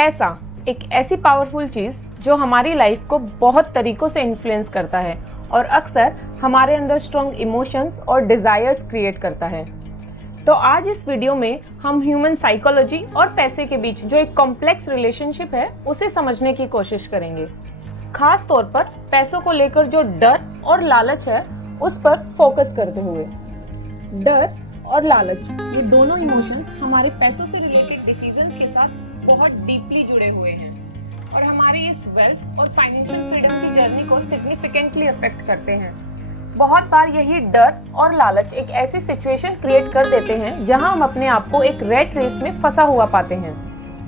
पैसा एक ऐसी पावरफुल चीज़ जो हमारी लाइफ को बहुत तरीकों से इन्फ्लुएंस करता है और अक्सर हमारे अंदर स्ट्रॉन्ग इमोशंस और डिज़ायर्स क्रिएट करता है। तो आज इस वीडियो में हम ह्यूमन साइकोलॉजी और पैसे के बीच जो एक कॉम्प्लेक्स रिलेशनशिप है उसे समझने की कोशिश करेंगे। खास तौर पर पैसों को लेकर जो डर और लालच है उस पर फोकस करते हुए। डर और लालच ये दोनों इमोशंस हमारे पैसों से रिलेटेड डिसीजंस के साथ बहुत डीपली जुड़े हुए हैं और हमारी इस वेल्थ और फाइनेंशियल फ्रीडम की जर्नी को सिग्निफिकेंटली अफेक्ट करते हैं। बहुत बार यही डर और लालच एक ऐसी सिचुएशन क्रिएट कर देते हैं जहां हम अपने आप को एक रैट रेस में फंसा हुआ पाते हैं।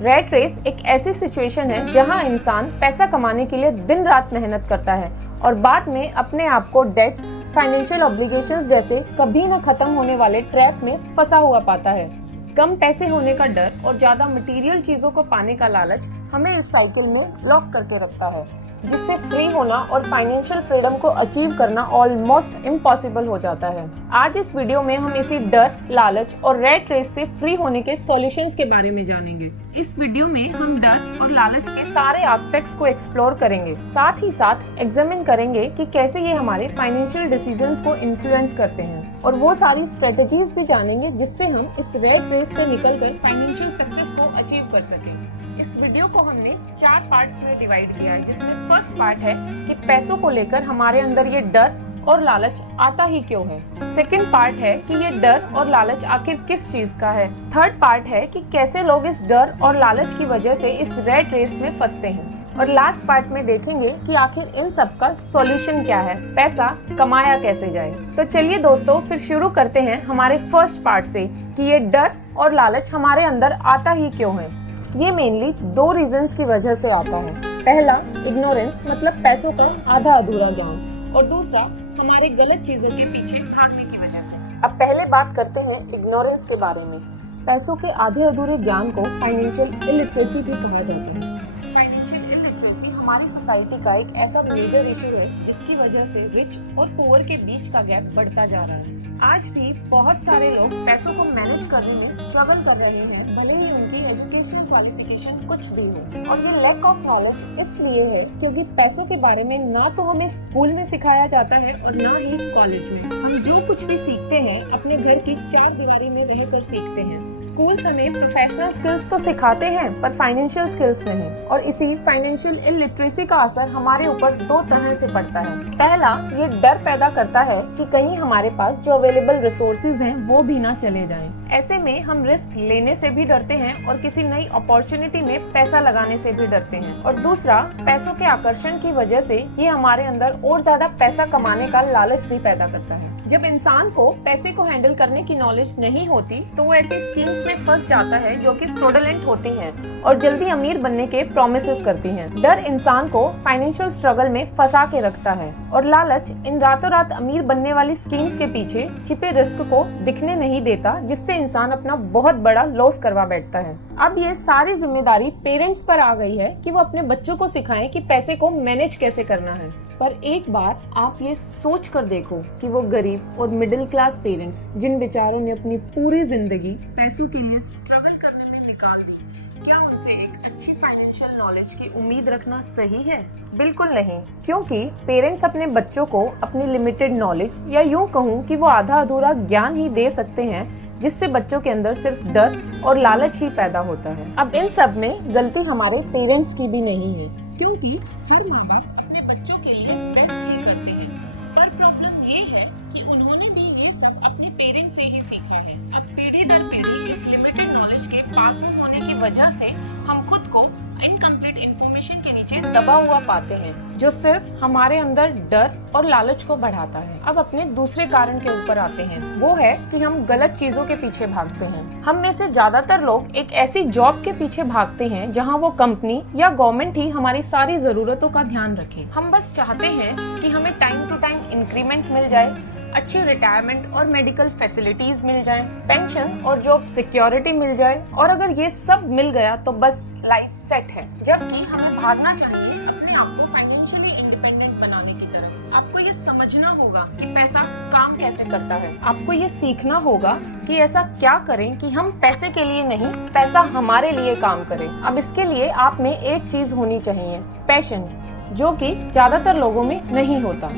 रैट रेस एक ऐसी सिचुएशन है जहां इंसान पैसा कमाने के लिए दिन रात मेहनत करता है और बाद में अपने आप को डेट्स, फाइनेंशियल ऑब्लिगेशंस जैसे कभी न खत्म होने वाले ट्रैप में फंसा हुआ पाता है। कम पैसे होने का डर और ज्यादा मटेरियल चीजों को पाने का लालच हमें इस साइकिल में लॉक करके रखता है, जिससे फ्री होना और फाइनेंशियल फ्रीडम को अचीव करना ऑलमोस्ट इम्पॉसिबल हो जाता है। आज इस वीडियो में हम इसी डर, लालच और रैट रेस से फ्री होने के सॉल्यूशंस के बारे में जानेंगे। इस वीडियो में हम डर और लालच के सारे एस्पेक्ट्स को एक्सप्लोर करेंगे, साथ ही साथ एग्जामिन करेंगे कि कैसे ये हमारे फाइनेंशियल डिसीजंस को इन्फ्लुएंस करते हैं और वो सारी स्ट्रेटेजीज भी जानेंगे जिससे हम इस रैट रेस से निकलकर फाइनेंशियल सक्सेस को अचीव कर सकें। इस वीडियो को हमने 4 पार्ट्स में डिवाइड किया है, जिसमें फर्स्ट पार्ट है कि पैसों को लेकर हमारे अंदर ये डर और लालच आता ही क्यों है। सेकंड पार्ट है कि ये डर और लालच आखिर किस चीज का है। थर्ड पार्ट है कि कैसे लोग इस डर और लालच की वजह से इस रैट रेस में फंसते हैं। और लास्ट पार्ट में देखेंगे कि आखिर इन सब का सॉल्यूशन क्या है, पैसा कमाया कैसे जाए। तो चलिए दोस्तों, फिर शुरू करते हैं हमारे फर्स्ट पार्ट से कि ये डर और लालच हमारे अंदर आता ही क्यों है। ये मेनली 2 रीजंस की वजह से आता है। पहला, इग्नोरेंस मतलब पैसों का आधा अधूरा ज्ञान, और दूसरा हमारे गलत चीजों के पीछे भागने की वजह से। अब पहले बात करते हैं इग्नोरेंस के बारे में। पैसों के आधे अधूरे ज्ञान को फाइनेंशियल इलिटरेसी भी कहा जाता है। फाइनेंशियल इलिटरेसी हमारी सोसाइटी का एक ऐसा मेजर इशू है जिसकी वजह से रिच और पुअर के बीच का गैप बढ़ता जा रहा है। आज भी बहुत सारे लोग पैसों को मैनेज करने में स्ट्रगल कर रहे हैं, भले ही उनकी एजुकेशनल क्वालिफिकेशन कुछ भी हो। और ये लैक ऑफ नॉलेज इसलिए है क्योंकि पैसों के बारे में ना तो हमें स्कूल में सिखाया जाता है और ना ही कॉलेज में। हम जो कुछ भी सीखते हैं अपने घर की 4 दीवारी में रहकर सीखते हैं। स्कूल हमें प्रोफेशनल स्किल्स तो सिखाते हैं पर फाइनेंशियल स्किल्स नहीं। और इसी फाइनेंशियल इलिटरेसी का असर हमारे ऊपर 2 तरह से पड़ता है। पहला, ये डर पैदा करता है कि कहीं हमारे पास जो अवेलेबल रिसोर्सेज हैं वो भी ना चले जाएं। ऐसे में हम रिस्क लेने से भी डरते हैं और किसी नई अपॉर्चुनिटी में पैसा लगाने से भी डरते हैं। और दूसरा, पैसों के आकर्षण की वजह से ये हमारे अंदर और ज्यादा पैसा कमाने का लालच भी पैदा करता है। जब इंसान को पैसे को हैंडल करने की नॉलेज नहीं होती तो वो ऐसी स्कीम्स में फंस जाता है जो कि फ्रॉडुलेंट होती हैं और जल्दी अमीर बनने के प्रोमिसेस करती हैं। डर इंसान को फाइनेंशियल स्ट्रगल में फंसा के रखता है और लालच इन रातों रात अमीर बनने वाली स्कीम्स के पीछे छिपे रिस्क को दिखने नहीं देता, जिससे इंसान अपना बहुत बड़ा लॉस करवा बैठता है। अब ये सारी जिम्मेदारी पेरेंट्स पर आ गई है कि वो अपने बच्चों को सिखाएं कि पैसे को मैनेज कैसे करना है। पर एक बार आप ये सोच कर देखो कि वो गरीब और मिडिल क्लास पेरेंट्स जिन बेचारों ने अपनी पूरी जिंदगी पैसों के लिए स्ट्रगल करने में निकाल दी, क्या उनसे एक अच्छी फाइनेंशियल नॉलेज की उम्मीद रखना सही है? बिल्कुल नहीं, क्योंकि पेरेंट्स अपने बच्चों को अपनी लिमिटेड नॉलेज या यूं कहूँ कि वो आधा अधूरा ज्ञान ही दे सकते हैं, जिससे बच्चों के अंदर सिर्फ डर और लालच ही पैदा होता है। अब इन सब में गलती हमारे पेरेंट्स की भी नहीं है, क्योंकि हर माँ बाप अपने बच्चों के लिए बेस्ट ही करते हैं। पर प्रॉब्लम ये है कि उन्होंने भी ये सब अपने पेरेंट्स से ही सीखा है। अब पीढ़ी दर पीढ़ी इस लिमिटेड नॉलेज के पास होने की वजह से हम खुद को इनकम्प्लीट इन्फॉर्मेशन के नीचे दबा हुआ पाते हैं, जो सिर्फ हमारे अंदर डर और लालच को बढ़ाता है। अब अपने दूसरे कारण के ऊपर आते हैं, वो है कि हम गलत चीजों के पीछे भागते हैं। हम में से ज्यादातर लोग एक ऐसी जॉब के पीछे भागते हैं जहां वो कंपनी या गवर्नमेंट ही हमारी सारी जरूरतों का ध्यान रखे। हम बस चाहते हैं कि हमें टाइम टू टाइम इंक्रीमेंट मिल जाए, अच्छी रिटायरमेंट और मेडिकल फैसिलिटीज मिल जाए, पेंशन और जॉब सिक्योरिटी मिल जाए, और अगर ये सब मिल गया तो बस लाइफ सेट है। जबकि हमें भागना चाहिए अपने आप को फाइनेंशियली इंडिपेंडेंट बनाने की तरफ। आपको ये समझना होगा कि पैसा काम कैसे करता है। आपको ये सीखना होगा कि ऐसा क्या करें कि हम पैसे के लिए नहीं, पैसा हमारे लिए काम करे। अब इसके लिए आप में एक चीज होनी चाहिए, पैशन, जो कि ज्यादातर लोगों में नहीं होता।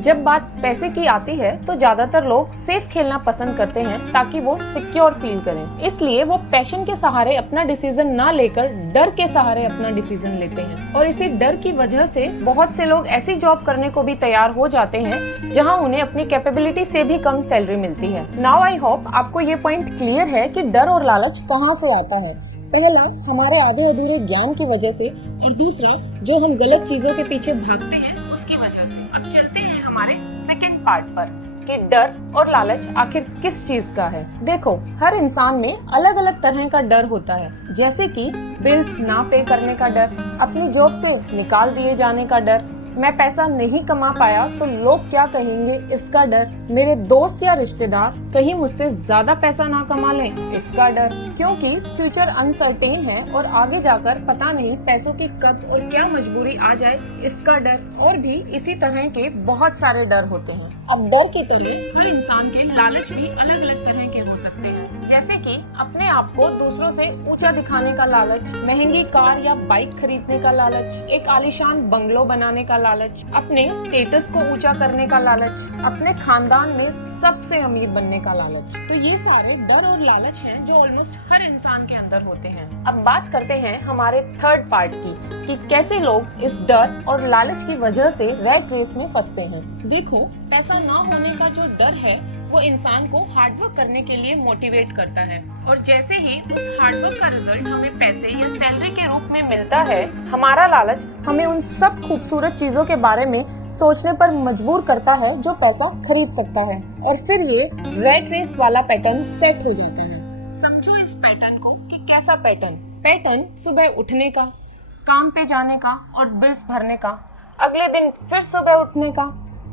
जब बात पैसे की आती है तो ज्यादातर लोग सेफ खेलना पसंद करते हैं ताकि वो सिक्योर फील करें। इसलिए वो पैशन के सहारे अपना डिसीजन ना लेकर डर के सहारे अपना डिसीजन लेते हैं, और इसी डर की वजह से बहुत से लोग ऐसी जॉब करने को भी तैयार हो जाते हैं जहां उन्हें अपनी कैपेबिलिटी से भी कम सैलरी मिलती है। नाउ आई होप आपको ये पॉइंट क्लियर है कि डर और लालच कहाँ से आता है। पहला, हमारे आधे अधूरे ज्ञान की वजह से, और दूसरा, जो हम गलत चीजों के पीछे भागते हैं उसकी वजह से। अब चलते हैं हमारे सेकंड पार्ट पर कि डर और लालच आखिर किस चीज का है। देखो, हर इंसान में अलग अलग तरह का डर होता है, जैसे कि बिल्स ना पे करने का डर, अपनी जॉब से निकाल दिए जाने का डर, मैं पैसा नहीं कमा पाया तो लोग क्या कहेंगे इसका डर, मेरे दोस्त या रिश्तेदार कहीं मुझसे ज्यादा पैसा ना कमा लें इसका डर, क्योंकि फ्यूचर अनसर्टेन है और आगे जाकर पता नहीं पैसों की कब और क्या मजबूरी आ जाए इसका डर, और भी इसी तरह के बहुत सारे डर होते हैं। अब डर की तरह हर इंसान के लालच भी अलग अलग तरह के हो सकते हैं, जैसे कि अपने आप को दूसरों से ऊंचा दिखाने का लालच, महंगी कार या बाइक खरीदने का लालच, एक आलीशान बंगलो बनाने का लालच, अपने स्टेटस को ऊंचा करने का लालच, अपने खानदान में सबसे अमीर बनने का लालच। तो ये सारे डर और लालच हैं जो ऑलमोस्ट हर इंसान के अंदर होते हैं। अब बात करते हैं हमारे थर्ड पार्ट की कि कैसे लोग इस डर और लालच की वजह से रैट रेस में फंसते हैं। देखो, पैसा ना होने का जो डर है वो इंसान को हार्डवर्क करने के लिए मोटिवेट करता है, और जैसे ही उस हार्डवर्क का रिजल्ट हमें पैसे या सैलरी के रूप में मिलता है, हमारा लालच हमें उन सब खूबसूरत चीजों के बारे में सोचने पर मजबूर करता है जो पैसा खरीद सकता है, और फिर ये रैट रेस वाला पैटर्न सेट हो जाता है। समझो इस पैटर्न को कि कैसा पैटर्न सुबह उठने का, काम पे जाने का और बिल्स भरने का, अगले दिन फिर सुबह उठने का,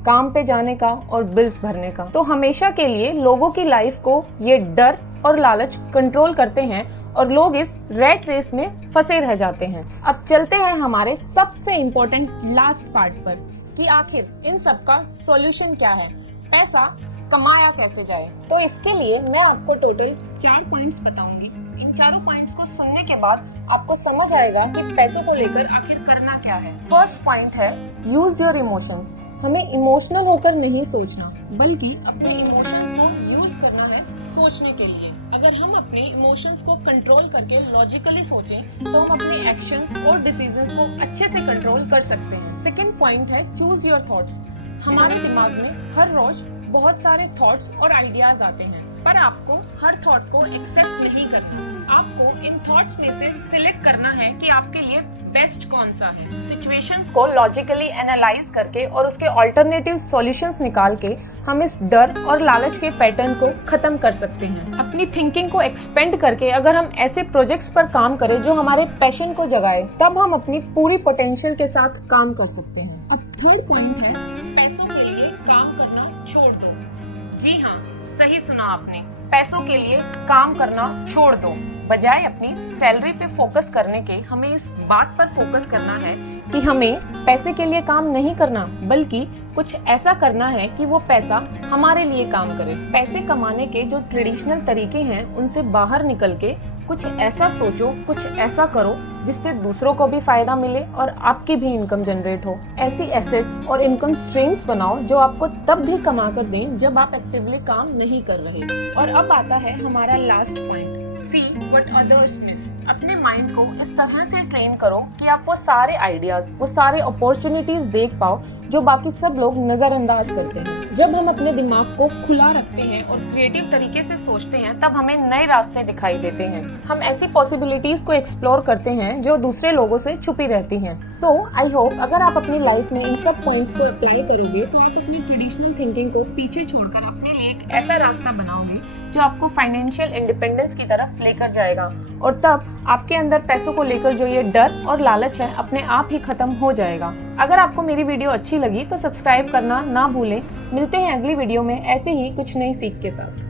काम पे जाने का और बिल्स भरने का। तो हमेशा के लिए लोगों की लाइफ को ये डर और लालच कंट्रोल करते हैं और लोग इस रैट रेस में फंसे रह जाते हैं। अब चलते हैं हमारे सबसे इम्पोर्टेंट लास्ट पार्ट पर कि आखिर इन सब का सॉल्यूशन क्या है, पैसा कमाया कैसे जाए। तो इसके लिए मैं आपको टोटल 4 पॉइंट्स बताऊंगी। इन चारों पॉइंट्स को सुनने के बाद आपको समझ आएगा कि पैसे को लेकर आखिर करना क्या है। फर्स्ट पॉइंट है यूज योर इमोशंस। हमें इमोशनल होकर नहीं सोचना, बल्कि अपने इमोशंस को यूज करना है सोचने के लिए। अगर हम अपने इमोशंस को कंट्रोल करके लॉजिकली सोचें तो हम अपने एक्शंस और डिसीजंस को अच्छे से कंट्रोल कर सकते हैं। सेकंड पॉइंट है चूज योर थॉट्स। हमारे दिमाग में हर रोज बहुत सारे थॉट्स और आइडियाज आते हैं, पर आपको हर थॉट को एक्सेप्ट नहीं करना। आपको इन थॉट्स में से सिलेक्ट करना है कि आपके लिए बेस्ट कौन सा है। सिचुएशंस को लॉजिकली एनालाइज करके और उसके ऑल्टरनेटिव सॉल्यूशंस निकाल के हम इस डर और लालच के पैटर्न को खत्म कर सकते हैं। अपनी थिंकिंग को एक्सपेंड करके अगर हम ऐसे प्रोजेक्ट्स पर काम करें जो हमारे पैशन को जगाए, तब हम अपनी पूरी पोटेंशियल के साथ काम कर सकते हैं। अब थर्ड पॉइंट है पैसों के लिए काम करना छोड़ दो। जी हाँ, सही सुना आपने, पैसों के लिए काम करना छोड़ दो। बजाय अपनी सैलरी पे फोकस करने के हमें इस बात पर फोकस करना है कि हमें पैसे के लिए काम नहीं करना, बल्कि कुछ ऐसा करना है कि वो पैसा हमारे लिए काम करे। पैसे कमाने के जो ट्रेडिशनल तरीके हैं उनसे बाहर निकल के कुछ ऐसा सोचो, कुछ ऐसा करो जिससे दूसरों को भी फायदा मिले और आपकी भी इनकम जनरेट हो। ऐसी एसेट्स और इनकम स्ट्रीम्स बनाओ जो आपको तब भी कमा कर दें जब आप एक्टिवली काम नहीं कर रहे। और अब आता है हमारा last point, see what others miss. अपने माइंड को इस तरह से ट्रेन करो कि आप वो सारे आइडियाज, वो सारे अपॉर्चुनिटीज देख पाओ जो बाकी सब लोग नजरअंदाज करते हैं। जब हम अपने दिमाग को खुला रखते हैं और क्रिएटिव तरीके से सोचते हैं, तब हमें नए रास्ते दिखाई देते हैं। हम ऐसी पॉसिबिलिटीज को एक्सप्लोर करते हैं जो दूसरे लोगों से छुपी रहती हैं। सो आई होप अगर आप अपनी लाइफ में इन सब पॉइंट्स को अप्लाई करोगे तो आप अपनी ट्रेडिशनल थिंकिंग को पीछे छोड़कर अपने लिए एक ऐसा रास्ता बनाओगे जो आपको फाइनेंशियल इंडिपेंडेंस की तरफ लेकर जाएगा, और तब आपके अंदर पैसों को लेकर जो ये डर और लालच है अपने आप ही खत्म हो जाएगा। अगर आपको मेरी वीडियो अच्छी लगी तो सब्सक्राइब करना ना भूलें। मिलते हैं अगली वीडियो में ऐसे ही कुछ नई सीख के साथ।